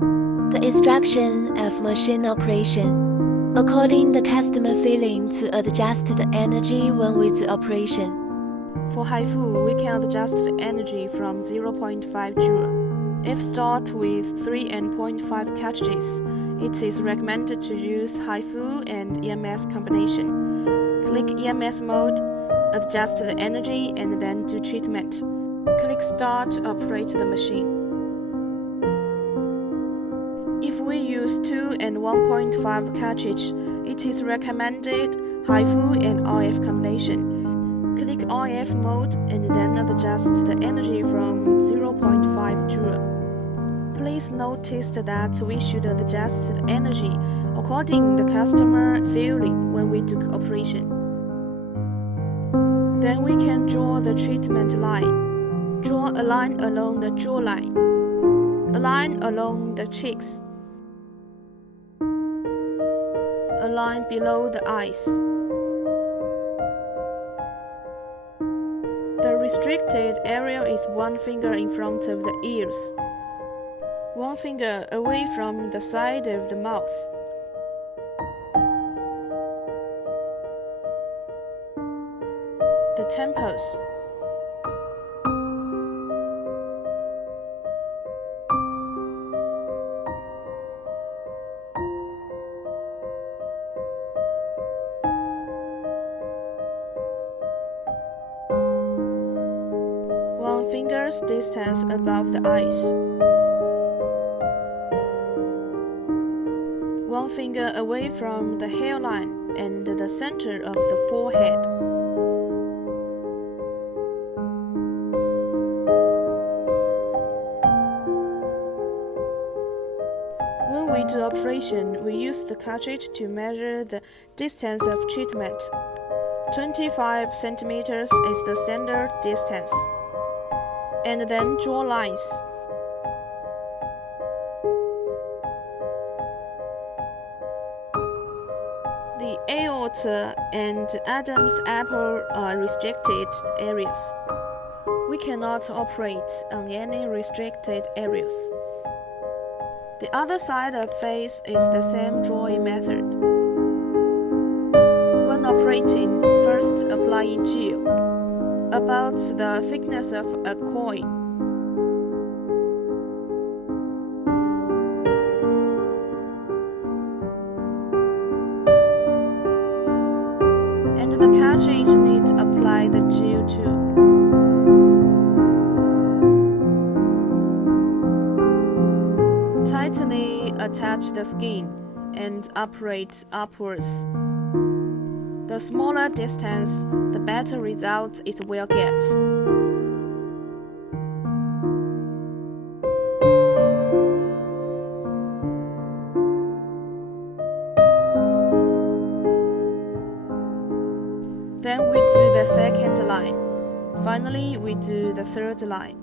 The instruction of machine operation. According the customer feeling to adjust the energy when we do operation. For HIFU, we can adjust the energy from 0.5 joule. If stored with 3 and 0.5 cartridges, it is recommended to use HIFU and EMS combination. Click EMS mode, adjust the energy, and then do treatment. Click Start to operate the machine. If we use 2 and 1.5 cartridge, it is recommended HIFU and RF combination. Click RF mode and then adjust the energy from 0.5 joule. Please notice that we should adjust the energy according to the customer feeling when we do operation. Then we can draw the treatment line. Draw a line along the jawline, a line along the cheeks, a line below the eyes. The restricted area is 1 finger in front of the ears, 1 finger away from the side of the mouth. The temples. One finger's distance above the eyes. 1 finger away from the hairline and the center of the forehead. When we do operation, we use the cartridge to measure the distance of treatment. 25 centimeters is the standard distance. And then draw lines. The aorta and Adam's apple are restricted areas. We cannot operate on any restricted areas. The other side of face is the same drawing method. When operating, first applying gel, about the thickness of a coin. And the cartridge needs to apply the gel too. Tightly attach the skin and operate upwards. The smaller distance, the better result it will get. Then we do the second line. Finally, we do the third line.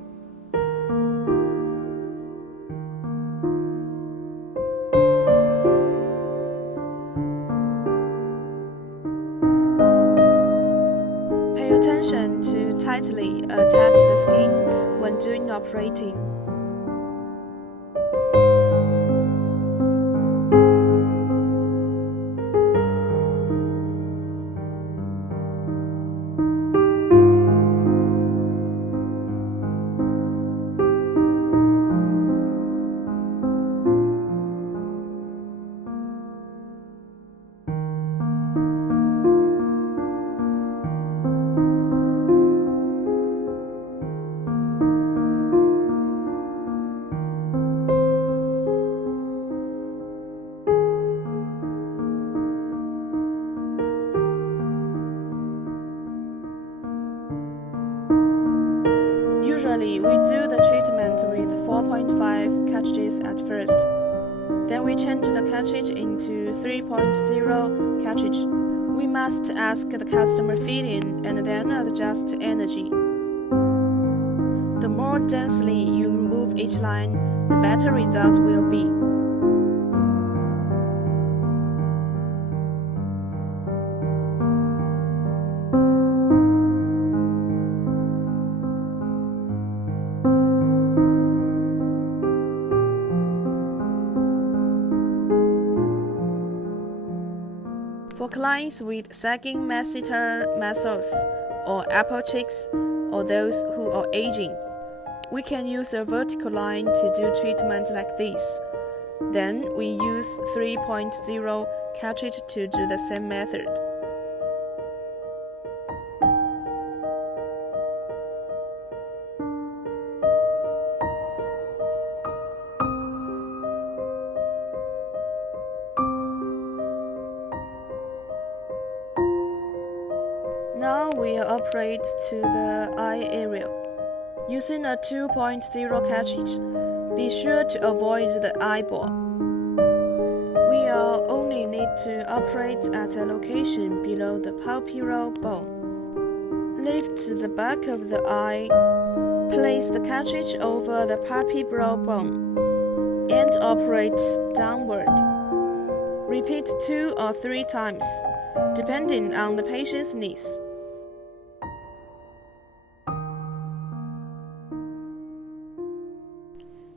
Pay attention to tightly attach the skin when doing operating. Usually, we do the treatment with 4.5 cartridges at first. Then we change the cartridge into 3.0 cartridge. We must ask the customer feeling and then adjust energy. The more densely you remove each line, the better result will be. For clients with sagging masseter muscles or apple cheeks, or those who are aging, we can use a vertical line to do treatment like this. Then we use 3.0 cartridge to do the same method. Now we'll operate to the eye area. Using a 2.0 cartridge, be sure to avoid the eyeball. We'll only need to operate at a location below the palpebral bone. Lift the back of the eye, place the cartridge over the palpebral bone, and operate downward. Repeat 2 or 3 times, depending on the patient's needs.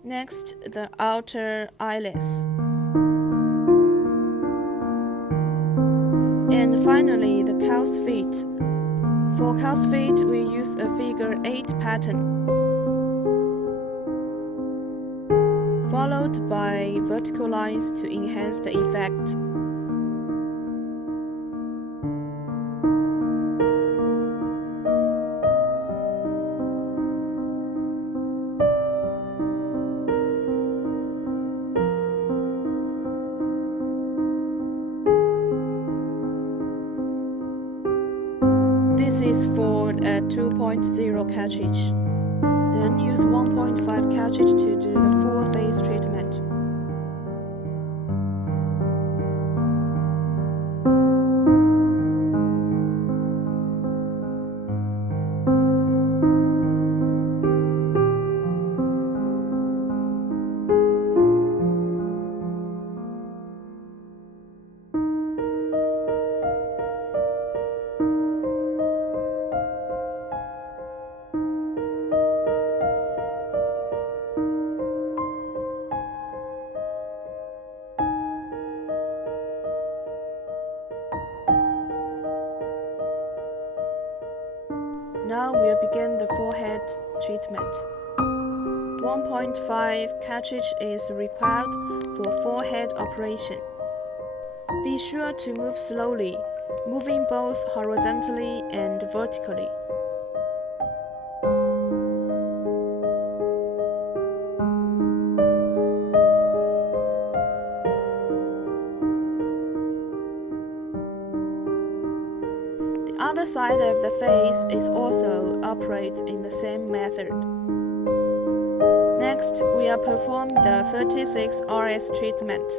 Next, the outer eyelids. And finally, the cow's feet. For cow's feet, we use a figure 8 pattern, followed by vertical lines to enhance the effect. This is for a 2.0 cartridge. Then use 1.5 cartridge to do the full face treatment. Now we'll begin the forehead treatment. 1.5 cartridge is required for forehead operation. Be sure to move slowly, moving both horizontally and vertically. The other side of the face is also operate in the same method. Next, we'll perform the 36 RS treatment.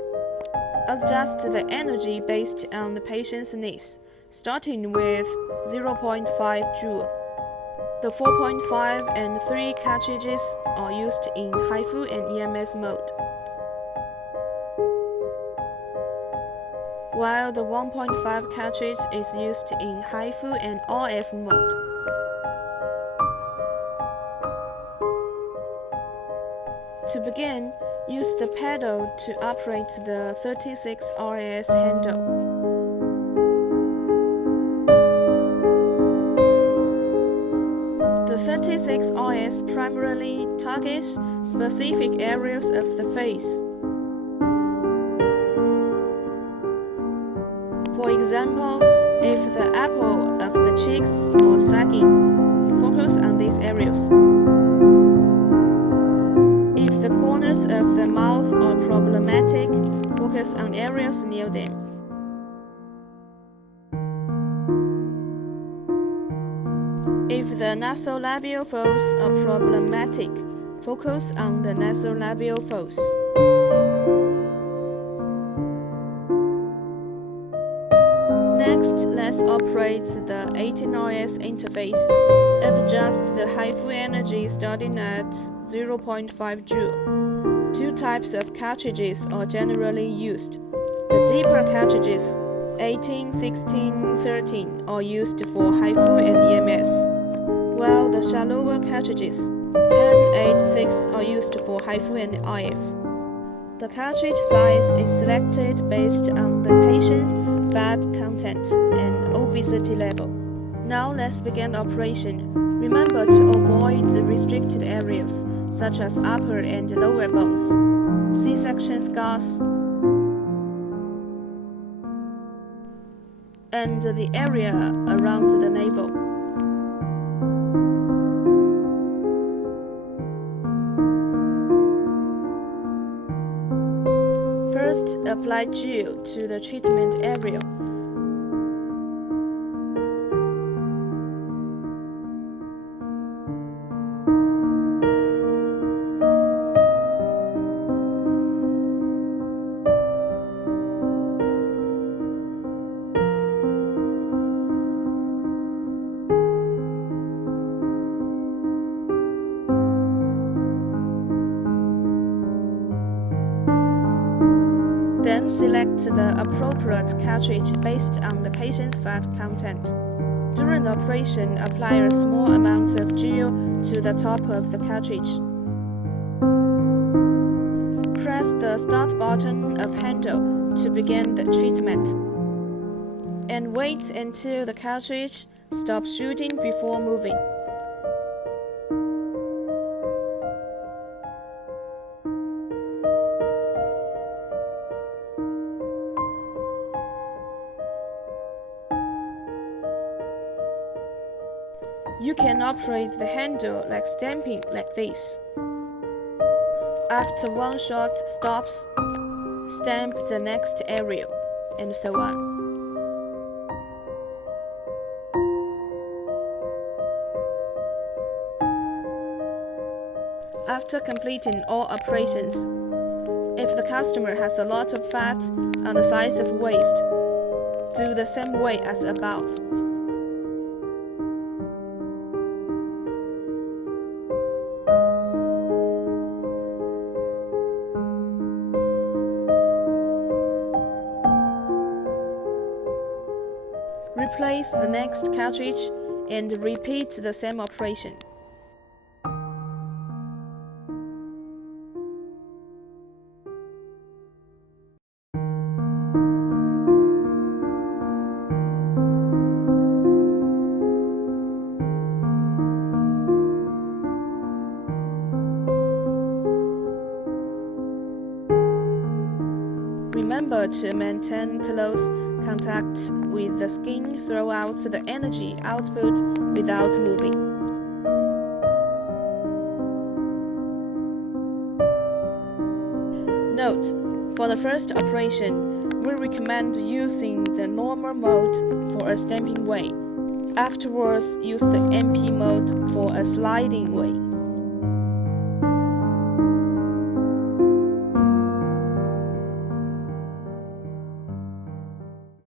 Adjust the energy based on the patient's needs, starting with 0.5 joule. The 4.5 and 3 cartridges are used in HIFU and EMS mode, while the 1.5 cartridge is used in HIFU and RF mode. To begin, use the pedal to operate the 36 RS handle. The 36 RS primarily targets specific areas of the face. For example, if the apple of the cheeks are sagging, focus on these areas. If the corners of the mouth are problematic, focus on areas near them. If the nasolabial folds are problematic, focus on the nasolabial folds. Next, let's operate the 18 RS interface. Adjust the HIFU energy starting at 0.5 joule. 2 types of cartridges are generally used. The deeper cartridges, 18, 16, 13, are used for HIFU and EMS, while the shallower cartridges, 10, 8, 6, are used for HIFU and IF. The cartridge size is selected based on the patient's fat content, and obesity level. Now let's begin the operation. Remember to avoid the restricted areas, such as upper and lower bones, C-section scars, and the area around the navel. First, apply gel to the treatment area. Then select the appropriate cartridge based on the patient's fat content. During the operation, apply a small amount of gel to the top of the cartridge. Press the start button of handle to begin the treatment. And wait until the cartridge stops shooting before moving. You can operate the handle like stamping like this. After one shot stops, stamp the next area, and so on. After completing all operations, if the customer has a lot of fat on the size of waist, do the same way as above. Replace the next cartridge and repeat the same operation. Remember to maintain close contact with the skin throughout the energy output without moving. Note: for the first operation, we recommend using the normal mode for a stamping way. Afterwards, use the MP mode for a sliding way.